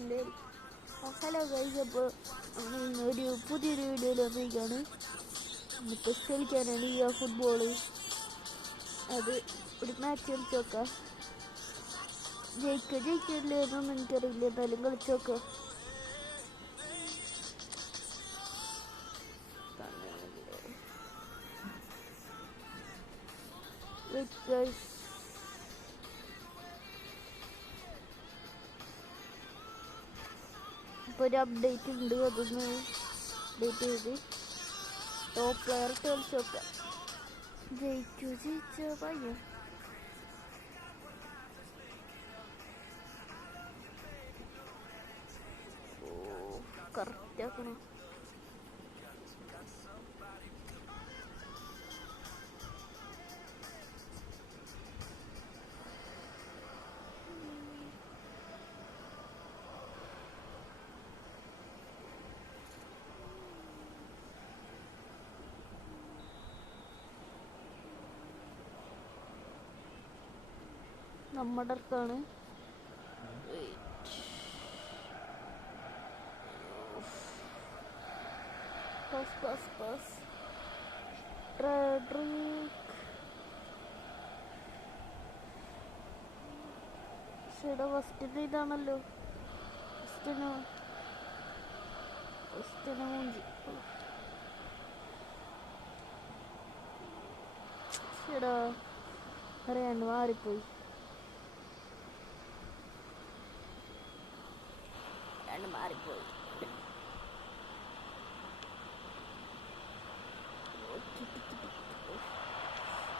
എല്ലാവരും hello guys. അപ്പോൾ ഒരു പുതിയൊരു വീഡിയോയിൽ വന്നിരിക്കുകയാണ്. ടെസ്റ്റ് കളിക്കാനാണ് ഈ ഫുട്ബോള്. അത് ഒരു മാച്ച് കളിച്ച് നോക്കാം. ജയിക്കില്ല എന്നൊന്നും എനിക്കറിയില്ല, എന്നാലും കളിച്ച് നോക്കാം. ഇപ്പോൾ ഒരു അപ്ഡേറ്റ് ഉണ്ട്, അതൊന്ന് അപ്ഡേറ്റ് ചെയ്ത് ടോപ്പ് പ്ലെയർ കളിച്ച് നോക്കാം. ജയിച്ചോ പയ്യ. കറക്റ്റ് ആക്കണം. നമ്മുടെ അടുത്താണ്. ഫസ്റ്റിന് ഇതാണല്ലോ, ഫസ്റ്റിന് മൂഞ്ചി. ശരിടാ, അറിയാണ്ട് മാറിപ്പോയി.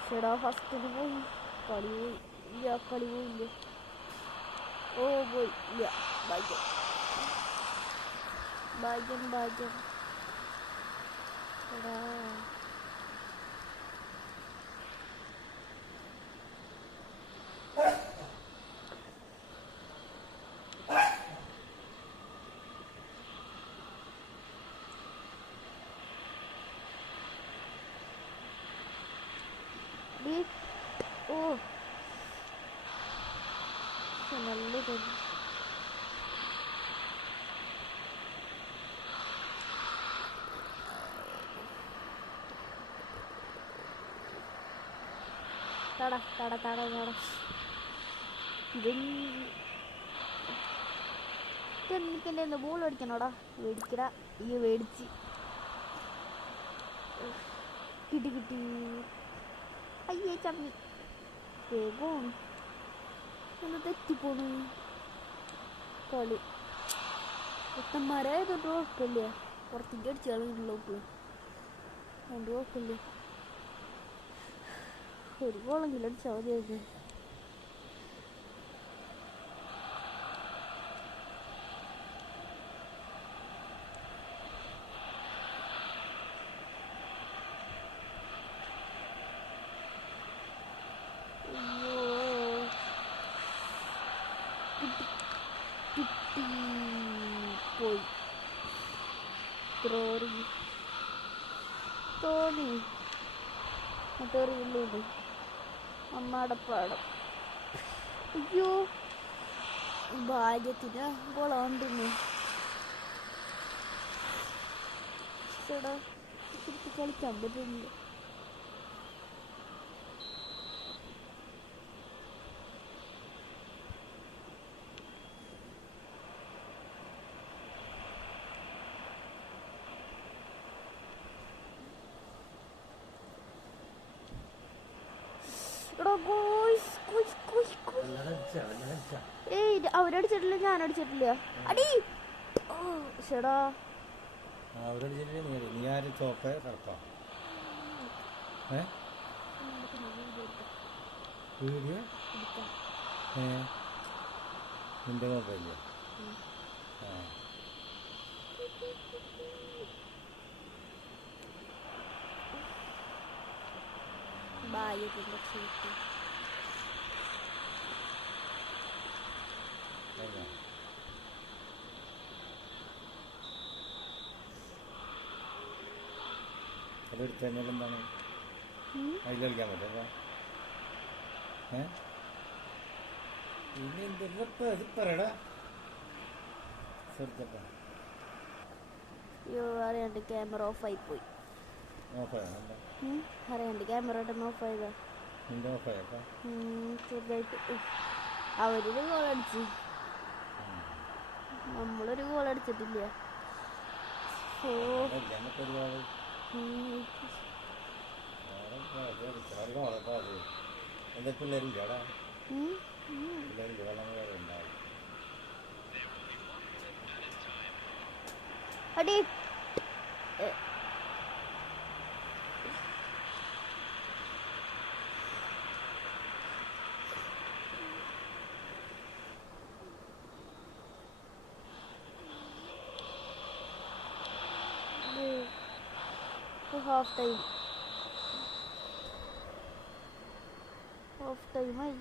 ചേടാ ഫസ്റ്റിന് പോയി, കളി പോയില്ല. ഓ പോയി, ഇല്ല. ഭാഗ്യം എടാ. ഓ നല്ലത്. തട എനിക്കെന്നെ ബോൾ അടിക്കണോടാ. മേടിക്കടാ, ഈ മേടിച്ച് കിട്ടി. അയ്യേ ചമ്മി, വേഗം ഒന്ന് തെറ്റിപ്പോണു. കളി എത്തന്മാരായതുകൊണ്ട് കുഴപ്പമില്ല, പുറത്തേക്ക് അടിച്ച ആളുകളിലോട്ട് അതുകൊണ്ട് കുഴപ്പമില്ല. ഒരു ഗോളെങ്കിലും അടിച്ചാൽ മതിയായിരുന്നു. പോയി തോന്നി മറ്റേറിയുള്ളത് അമ്മാടപ്പാടം. അയ്യോ, ഭാഗ്യത്തിന് ഗോളാണ്ടെന്ന്. ചേടാ ശരിക്കും കളിക്കാൻ പറ്റുന്നില്ല. അവരടിച്ചിട്ടില്ല, ഞാനടിച്ചിട്ടില്ല. അടി ചേടാ, നിന്റെ മൊബൈല് അതെടുത്ത് കഴിഞ്ഞാൽ എന്താണ് അതിൽ കളിക്കാൻ പറ്റും. ഇനി എന്തെങ്കിലും പറയടാ. ഗ്ലാസ് എടുത്തപ്പോൾ അയ്യോ അറിയാണ്ട് ക്യാമറ ഓഫായിപ്പോയി. ഓഫായോ എന്താ അറിയാണ്ട് ക്യാമറ ഇട്ടൊന്ന് ഓഫായതാ. നിൻ്റെ ഓഫായപ്പോൾ ചെറുതായിട്ട്. അവരൊരു ഗോൾ അടിച്ച്, നമ്മളൊരു ഗോൾ അടിച്ചിട്ടില്ല. ഓ നമുക്ക് ഒരുപാട് എന്താ പിള്ളേരില്ല അവിടെ പിള്ളേരില്ല വെള്ളം വേറെ ഉണ്ടാവും. അടി ഹാഫ് ടൈമായി.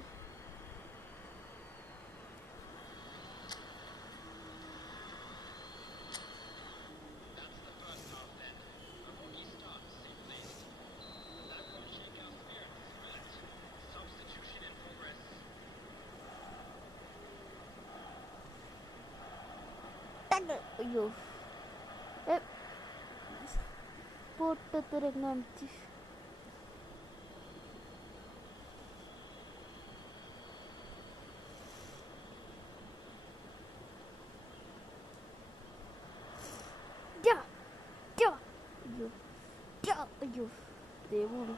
അയ്യോ പൊട്ടത്തരം കാണിച്ച്. അയ്യോ അയ്യോ ദേ പോണു.